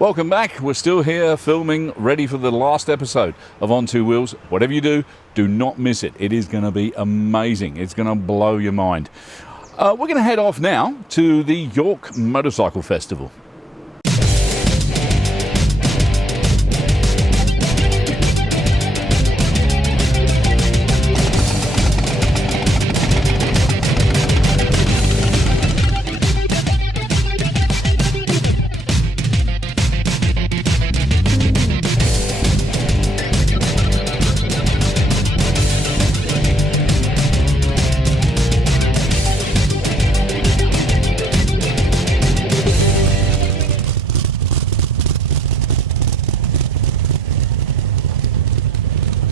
Welcome back. We're still here filming, ready for the last episode of On Two Wheels. Whatever you do, do not miss it. It is going to be amazing. It's going to blow your mind. We're going to head off now to the York Motorcycle Festival.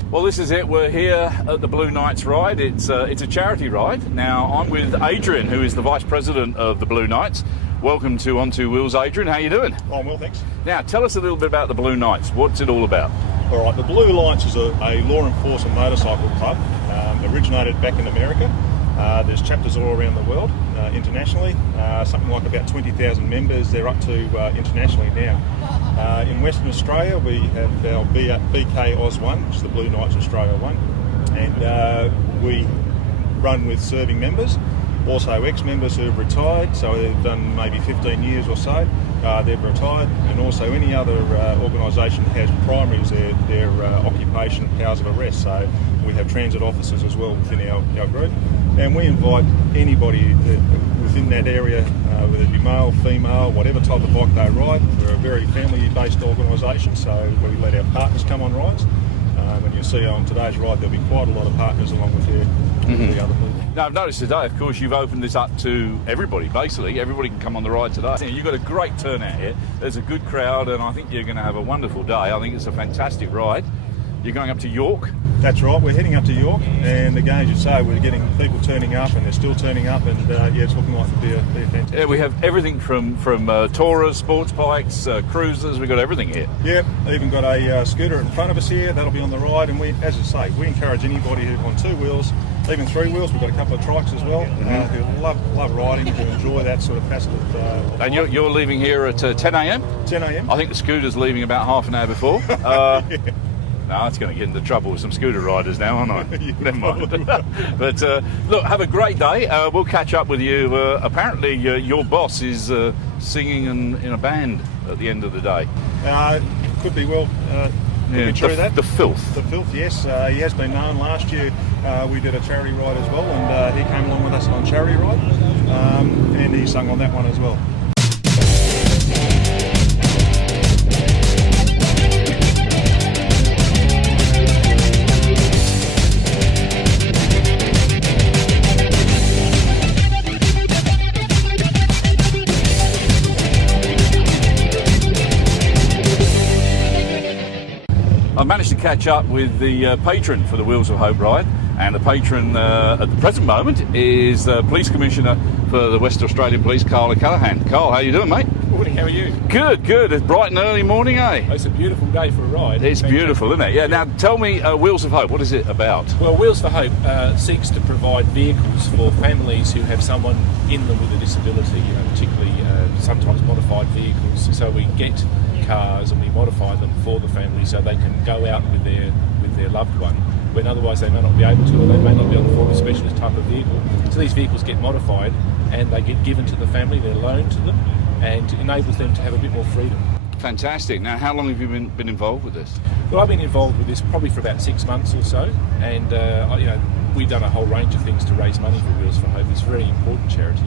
Well, this is it. We're here at the Blue Knights ride. It's a charity ride. Now, I'm with Adrian, who is the Vice President of the Blue Knights. Welcome to On Two Wheels, Adrian. How you doing? Oh, I'm well, thanks. Now, tell us a little bit about the Blue Knights. What's it all about? All right, the Blue Knights is a law enforcement motorcycle club, originated back in America. There's chapters all around the world, internationally, something like about 20,000 members. They're up to internationally now. In Western Australia, we have our BK Oz 1, which is the Blue Knights Australia 1, and we run with serving members, also ex-members who have retired, so they've done maybe 15 years or so, they've retired, and also any other organisation that has primary as their occupation powers of arrest, so we have transit officers as well within our group, and we invite anybody within that area, whether it be male, female, whatever type of bike they ride. We're a very family-based organisation, so we let our partners come on rides. And you'll see on today's ride there'll be quite a lot of partners along with the other people. Now, I've noticed today, of course, you've opened this up to everybody, basically. Everybody can come on the ride today. You've got a great turnout here. There's a good crowd, and I think you're going to have a wonderful day. I think it's a fantastic ride. You're going up to York? That's right, we're heading up to York, and again, as you say, we're getting people turning up, and they're still turning up, and yeah, it's looking like it'll be a fantastic. Yeah, we have everything from tourers, sports bikes, cruisers. We've got everything here. Yeah, even got a scooter in front of us here. That'll be on the ride, and we, as I say, we encourage anybody who's on two wheels, even three wheels. We've got a couple of trikes as well, who love riding, who enjoy that sort of facet of. And you're leaving here at 10 a.m. 10 a.m. I think the scooter's leaving about half an hour before. Yeah. No, it's going to get into trouble with some scooter riders now, aren't I? Never mind. But look, have a great day. We'll catch up with you. Apparently, your boss is singing in a band at the end of the day. Could be well. Yeah, true that. The Filth. The Filth, yes. He has been known. Last year we did a charity ride as well, and he came along with us on charity ride, and he sung on that one as well. I've managed to catch up with the patron for the Wheels of Hope ride, and the patron at the present moment is the Police Commissioner for the West Australian Police, Carl O'Callaghan. Carl, how you doing, mate? Morning, how are you? Good. It's bright and early morning, eh? Oh, it's a beautiful day for a ride. It's beautiful, isn't it? Yeah, now tell me, Wheels of Hope, what is it about? Well, Wheels for Hope seeks to provide vehicles for families who have someone in them with a disability, particularly sometimes modified vehicles. So we get cars and we modify them for the family so they can go out with their loved one when otherwise they may not be able to, or they may not be able to afford a specialist type of vehicle. So these vehicles get modified and they get given to the family, they're loaned to them, and enables them to have a bit more freedom. Fantastic. Now, how long have you been involved with this? Well, I've been involved with this probably for about 6 months or so, and we've done a whole range of things to raise money for Wheels for Hope. It's a very important charity.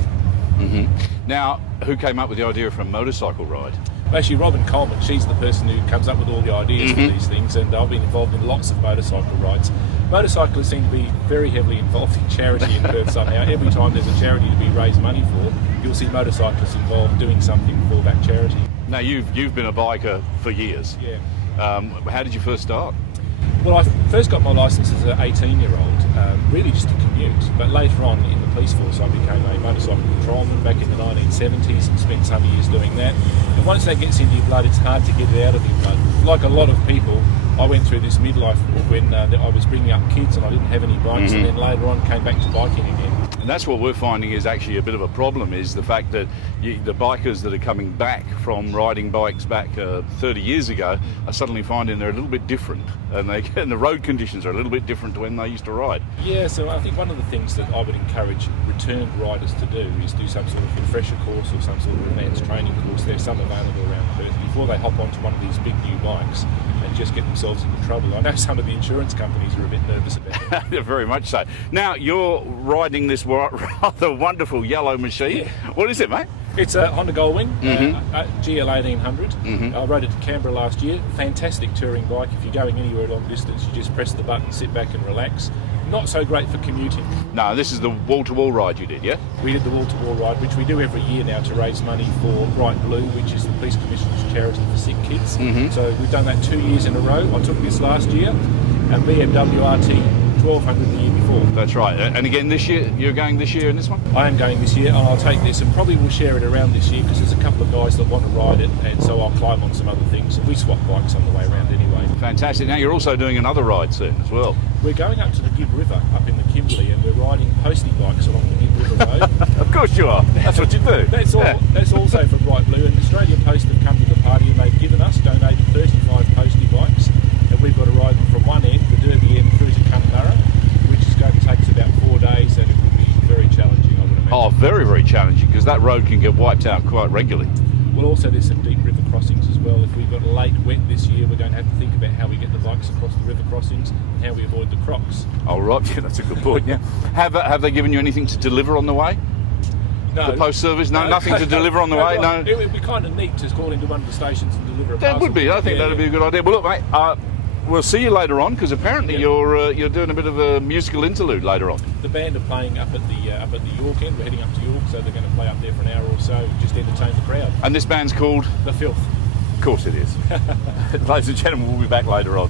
Now, who came up with the idea for a motorcycle ride? Actually, Robin Coleman, she's the person who comes up with all the ideas for these things, and I've been involved in lots of motorcycle rides. Motorcyclists seem to be very heavily involved in charity in Perth somehow. Every time there's a charity to be raised money for, you'll see motorcyclists involved doing something for that charity. Now, you've been a biker for years. Yeah. How did you first start? Well, I first got my licence as an 18-year-old, really just to commute, but later on in the police force I became a motorcycle patrolman back in the 1970s and spent some years doing that. And once that gets into your blood, it's hard to get it out of your blood. Like a lot of people, I went through this midlife when I was bringing up kids and I didn't have any bikes, and then later on came back to biking again. that's what we're finding is actually a bit of a problem, is the fact that the bikers that are coming back from riding bikes back 30 years ago are suddenly finding they're a little bit different, and the road conditions are a little bit different to when they used to ride. Yeah, so I think one of the things that I would encourage returned riders to do is do some sort of refresher course or some sort of advanced training course. There's some available around Perth before they hop onto one of these big new bikes and just get themselves into trouble. I know some of the insurance companies are a bit nervous about it. Very much so. Now, you're riding this rather wonderful yellow machine. Yeah. What is it, mate? It's a Honda Goldwing, GL 1800. I rode it to Canberra last year. Fantastic touring bike. If you're going anywhere long distance, you just press the button, sit back and relax. Not so great for commuting. No, this is the wall-to-wall ride you did, yeah? We did the wall-to-wall ride, which we do every year now to raise money for Bright Blue, which is the Police Commission's charity for sick kids. So we've done that 2 years in a row. I took this last year, and BMW RT 1200 the year before. That's right. And again, this year, you're going this year in this one? I am going this year, and I'll take this, and probably we'll share it around this year because there's a couple of guys that want to ride it, and so I'll climb on some other things, and we swap bikes on the way around anyway. Fantastic. Now, you're also doing another ride soon as well. We're going up to the Gibb River up in the Kimberley, and we're riding postie bikes along the Gibb River Road. Of course you are. That's what you do. That's all. Yeah. That's also for Bright Blue, and Australia Post have come to the party, and they've donated 35 postie bikes, and we've got to ride them from one end, the Derby end, through to Cunnaburra, which is going to take us about 4 days, and it will be very challenging, I would imagine. Oh, very, very challenging, because that road can get wiped out quite regularly. Well, also there's some deep river crossings as well. If we've got a late wet this year, we're going to have to think about how we get the bikes across the river crossings and how we avoid the crocs. Oh, right. Yeah, that's a good point, yeah. Have they given you anything to deliver on the way? No. The post service? No, nothing to deliver on the way? No? It would be kind of neat to call into one of the stations and deliver a That parcel. would be. I think that would be a good idea. Well, look, mate, we'll see you later on, because apparently you're doing a bit of a musical interlude later on. The band are playing up at the York end. We're heading up to York, so they're going to play up there for an hour or so, just entertain the crowd. And this band's called? The Filth. Of course it is. Ladies and gentlemen, we'll be back later on.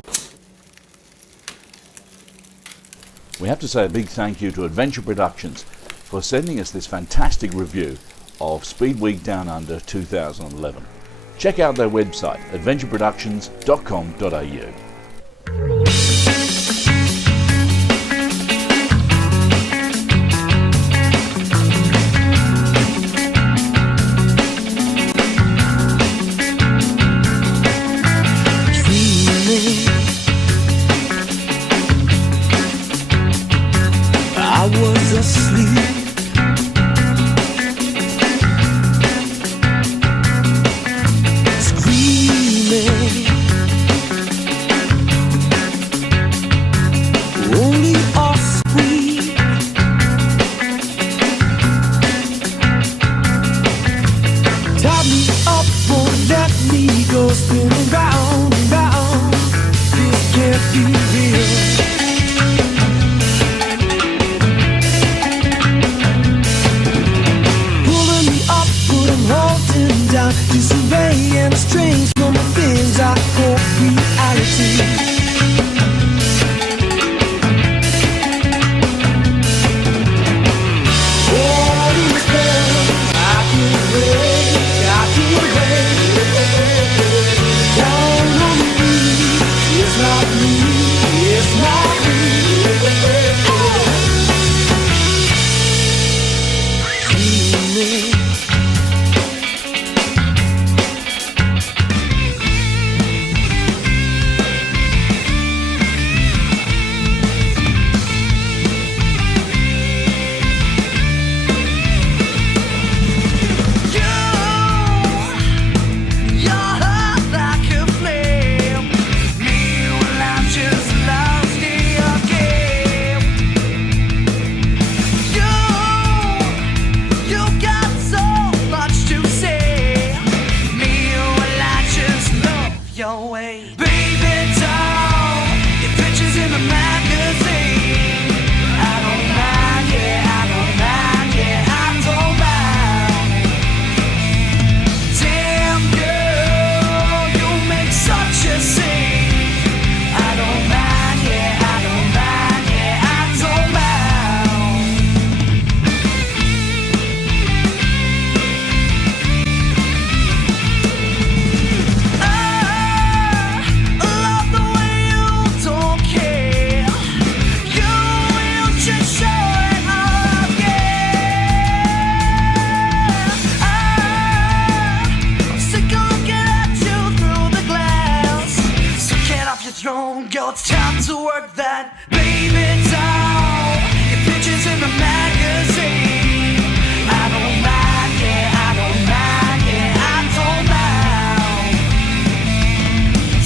We have to say a big thank you to Adventure Productions for sending us this fantastic review of Speedweek Downunder 2011. Check out their website, adventureproductions.com.au. I was asleep. Screaming. Only us we. Tie me up, won't let me go, spinning round and round. This can't be real. work that baby doll. Your pictures in the magazine. I don't mind, yeah, I don't mind, yeah, I don't mind.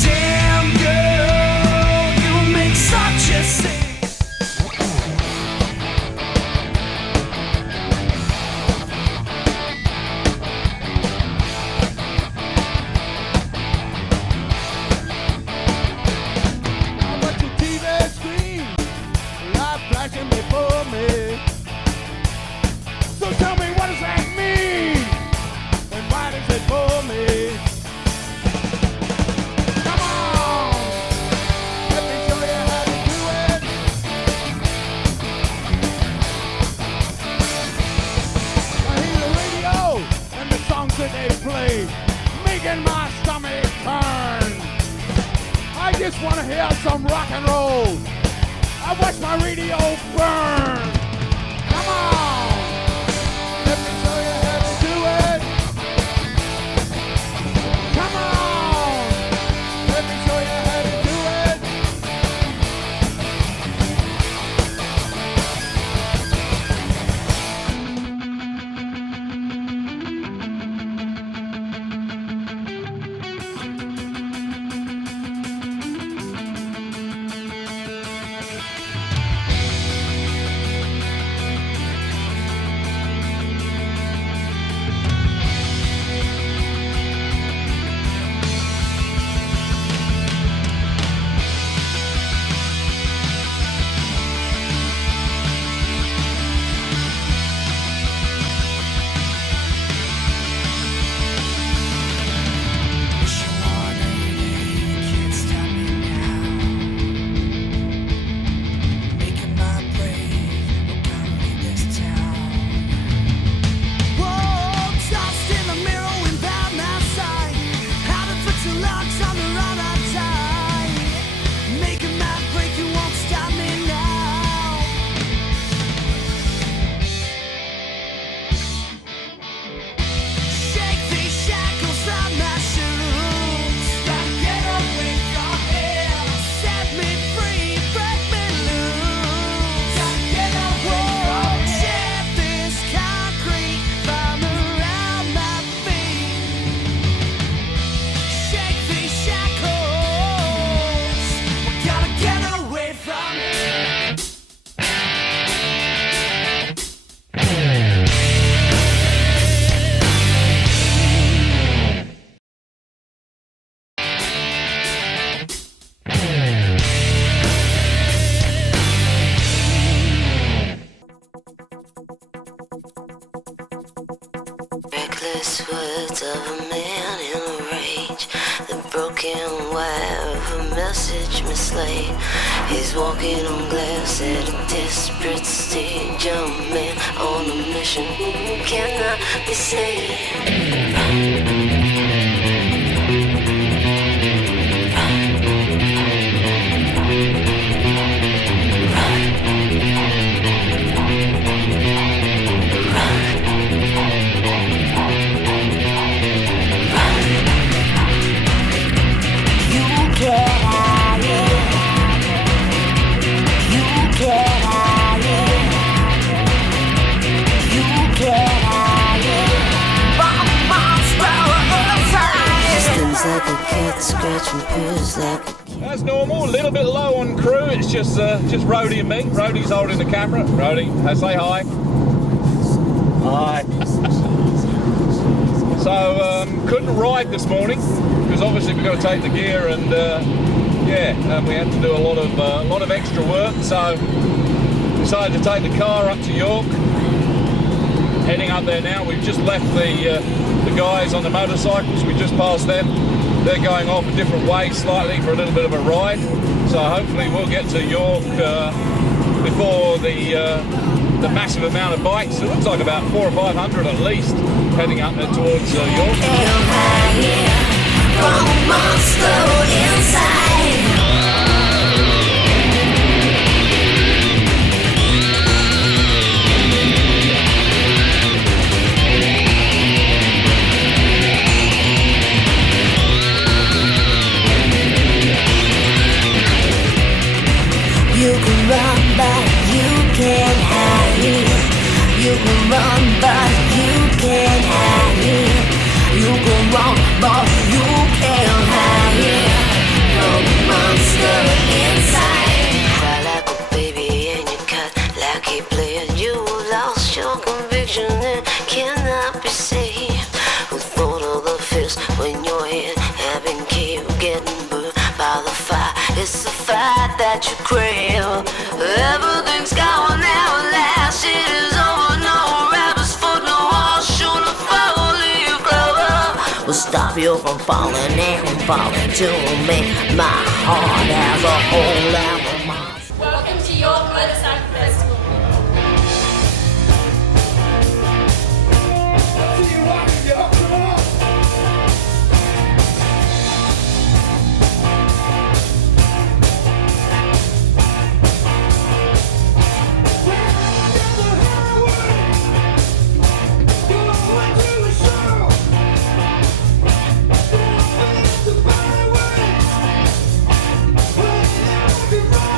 Damn girl, you make such a scene. Flashing before me. So tell me, what does that mean? And why does it bore me? Come on, let me show you how to do it. I hear the radio and the songs that they play, making my stomach turn. I just want to hear some rock and roll. I watch my radio burn. Come on, let me show you how to do it. Come on, let me show you how to do it. Reckless words of a man in a rage. The broken wire of a message mislaid. He's walking on glass at a desperate stage. A man on a mission who cannot be saved. Like a cat scratching paws like a As normal, a little bit low on crew. It's just Rhodey and me. Rhodey's holding the camera. Rhodey, say hi. Hi. So couldn't ride this morning because obviously we've got to take the gear and we had to do a lot of extra work. So decided to take the car up to York. Heading up there now. We've just left the guys on the motorcycles. We just passed them. They're going off a different way slightly for a little bit of a ride. So hopefully we'll get to York before the massive amount of bikes. It looks like about 400 or 500 at least heading up there towards York. You can run, but you can't hide. You can run, but you can't hide from the monster inside. Cry like a baby and you cut like a player. You lost your conviction and cannot be saved. Who thought of the fist when your head had been killed? Getting burned by the fire. It's the fight that you crave. Everything's gone now at last. It is over. No rabbit's foot, no horseshoe, no four-leaf clover will stop you from falling and falling to me. My heart has a whole lot of mine. Welcome to York Motorcycle Festival. Be right.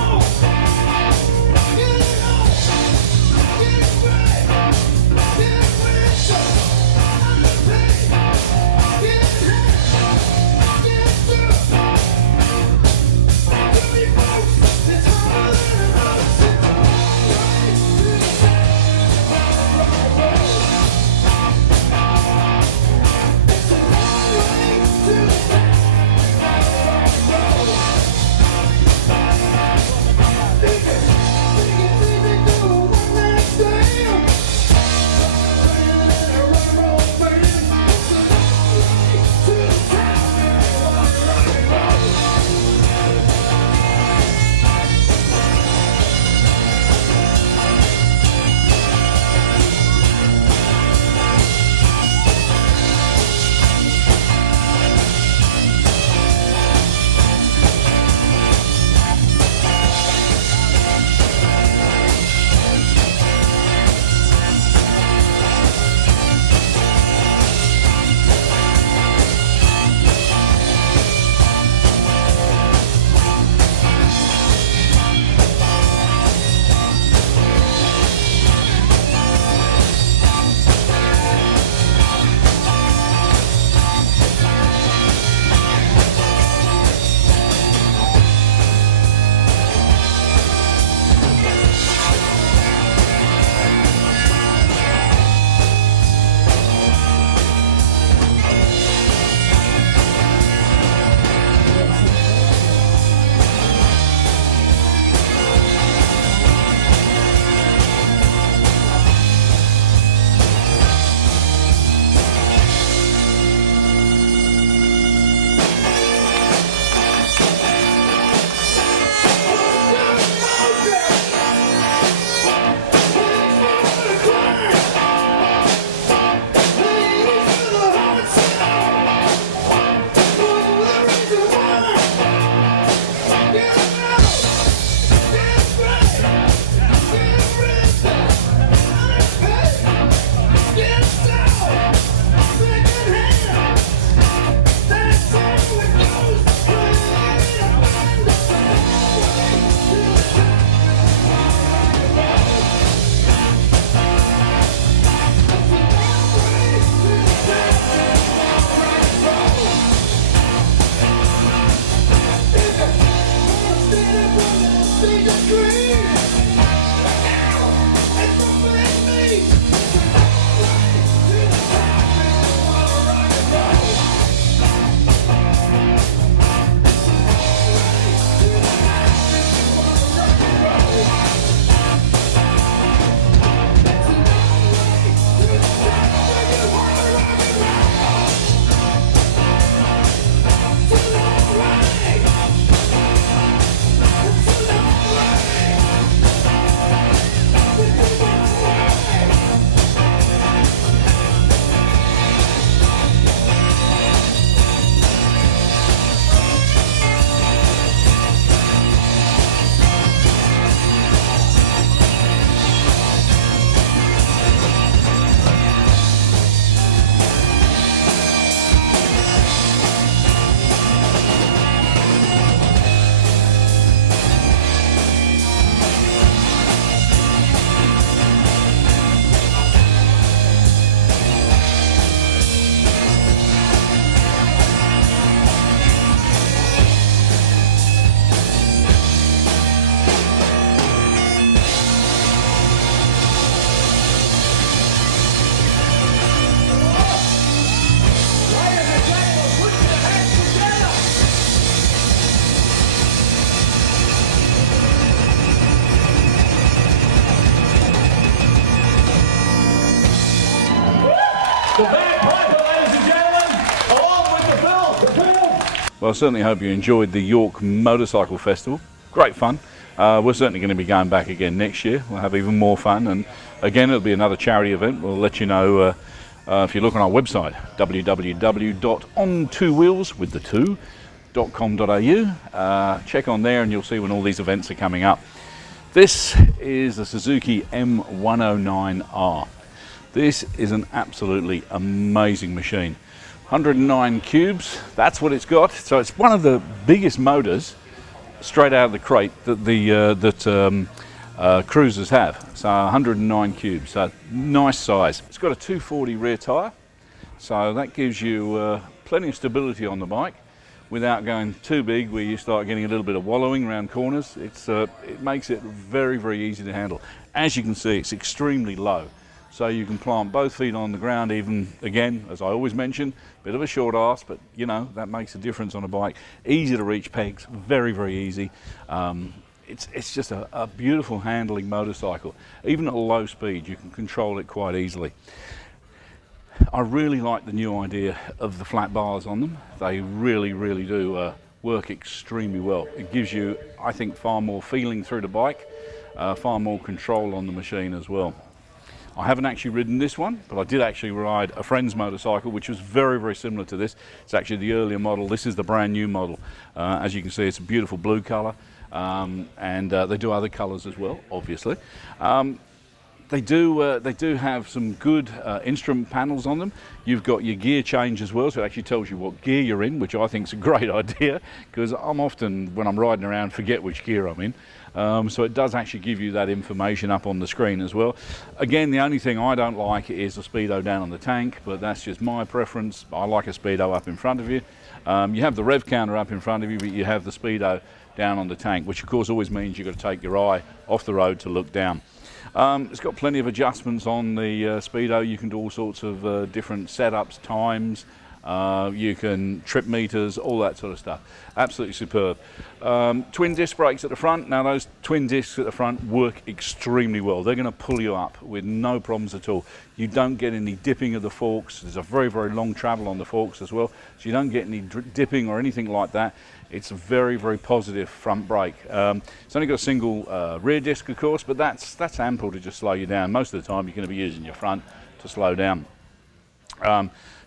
Well, I certainly hope you enjoyed the York Motorcycle Festival. Great fun. We're certainly going to be going back again next year. We'll have even more fun, and again, it'll be another charity event. We'll let you know if you look on our website, www.ontwowheels.com.au. Check on there and you'll see when all these events are coming up. This is the Suzuki M109R. This is an absolutely amazing machine. 109 cubes, that's what it's got. So it's one of the biggest motors straight out of the crate that cruisers have. So 109 cubes, so nice size. It's got a 240 rear tyre, so that gives you plenty of stability on the bike without going too big where you start getting a little bit of wallowing around corners. It makes it very, very easy to handle. As you can see, it's extremely low. So you can plant both feet on the ground, even, again, as I always mention, bit of a short arse, but you know, that makes a difference on a bike. Easy to reach pegs, very, very easy. It's just a beautiful handling motorcycle. Even at a low speed, you can control it quite easily. I really like the new idea of the flat bars on them. They really, really do work extremely well. It gives you, I think, far more feeling through the bike, far more control on the machine as well. I haven't actually ridden this one, but I did actually ride a friend's motorcycle, which was very, very similar to this. It's actually the earlier model. This is the brand new model. As you can see, it's a beautiful blue colour, and they do other colours as well, obviously. They do have some good instrument panels on them. You've got your gear change as well, so it actually tells you what gear you're in, which I think is a great idea, because I'm often, when I'm riding around, forget which gear I'm in. So it does actually give you that information up on the screen as well. Again, the only thing I don't like is the speedo down on the tank, but that's just my preference. I like a speedo up in front of you. You have the rev counter up in front of you, but you have the speedo down on the tank, which of course always means you've got to take your eye off the road to look down. It's got plenty of adjustments on the speedo. You can do all sorts of different setups, times. You can trip meters, all that sort of stuff. Absolutely superb. Twin disc brakes at the front. Now those twin discs at the front work extremely well. They're going to pull you up with no problems at all. You don't get any dipping of the forks. There's a very, very long travel on the forks as well, so you don't get any dipping or anything like that. It's a very, very positive front brake. It's only got a single rear disc, of course, but that's ample to just slow you down. Most of the time you're going to be using your front to slow down.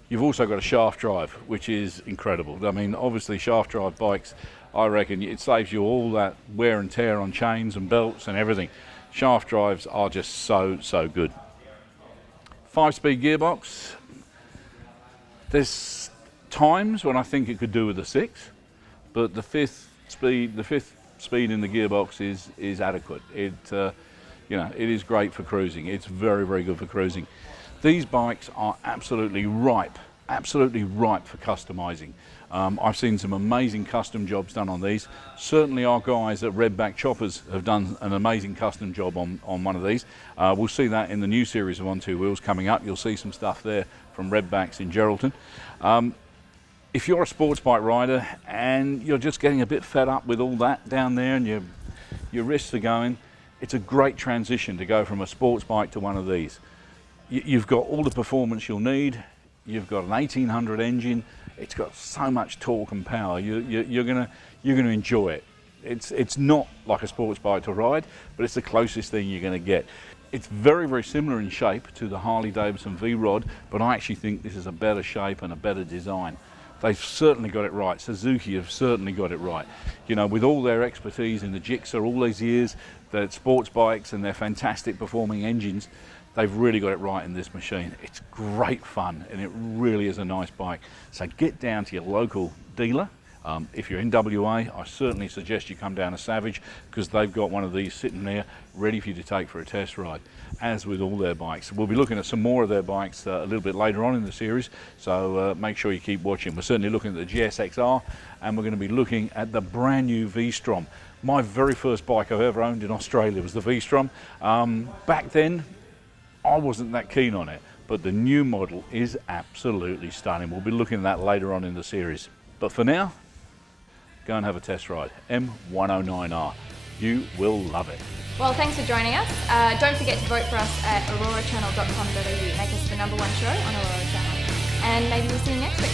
You've also got a shaft drive, which is incredible. I mean, obviously shaft drive bikes, I reckon it saves you all that wear and tear on chains and belts and everything. Shaft drives are just so, so good. 5-speed gearbox. There's times when I think it could do with a 6, but the fifth speed in the gearbox is adequate. It is great for cruising. It's very, very good for cruising. These bikes are absolutely ripe for customizing. I've seen some amazing custom jobs done on these. Certainly our guys at Redback Choppers have done an amazing custom job on one of these. We'll see that in the new series of On Two Wheels coming up. You'll see some stuff there from Redbacks in Geraldton. If you're a sports bike rider and you're just getting a bit fed up with all that down there and your wrists are going, it's a great transition to go from a sports bike to one of these. You've got all the performance you'll need. You've got an 1800 engine. It's got so much torque and power. You're gonna enjoy it. It's not like a sports bike to ride, but it's the closest thing you're going to get. It's very, very similar in shape to the Harley-Davidson V-Rod, but I actually think this is a better shape and a better design. They've certainly got it right. Suzuki have certainly got it right. You know, with all their expertise in the Gixxer all these years, their sports bikes and their fantastic performing engines, they've really got it right in this machine. It's great fun and it really is a nice bike. So get down to your local dealer. If you're in WA, I certainly suggest you come down to Savage because they've got one of these sitting there ready for you to take for a test ride, as with all their bikes. We'll be looking at some more of their bikes a little bit later on in the series, so make sure you keep watching. We're certainly looking at the GSXR and we're going to be looking at the brand new V-Strom. My very first bike I've ever owned in Australia was the V-Strom. Back then, I wasn't that keen on it, but the new model is absolutely stunning. We'll be looking at that later on in the series. But for now, go and have a test ride. M109R. You will love it. Well, thanks for joining us. Don't forget to vote for us at aurorachannel.com.au. Make us the #1 show on Aurora Channel. And maybe we'll see you next week.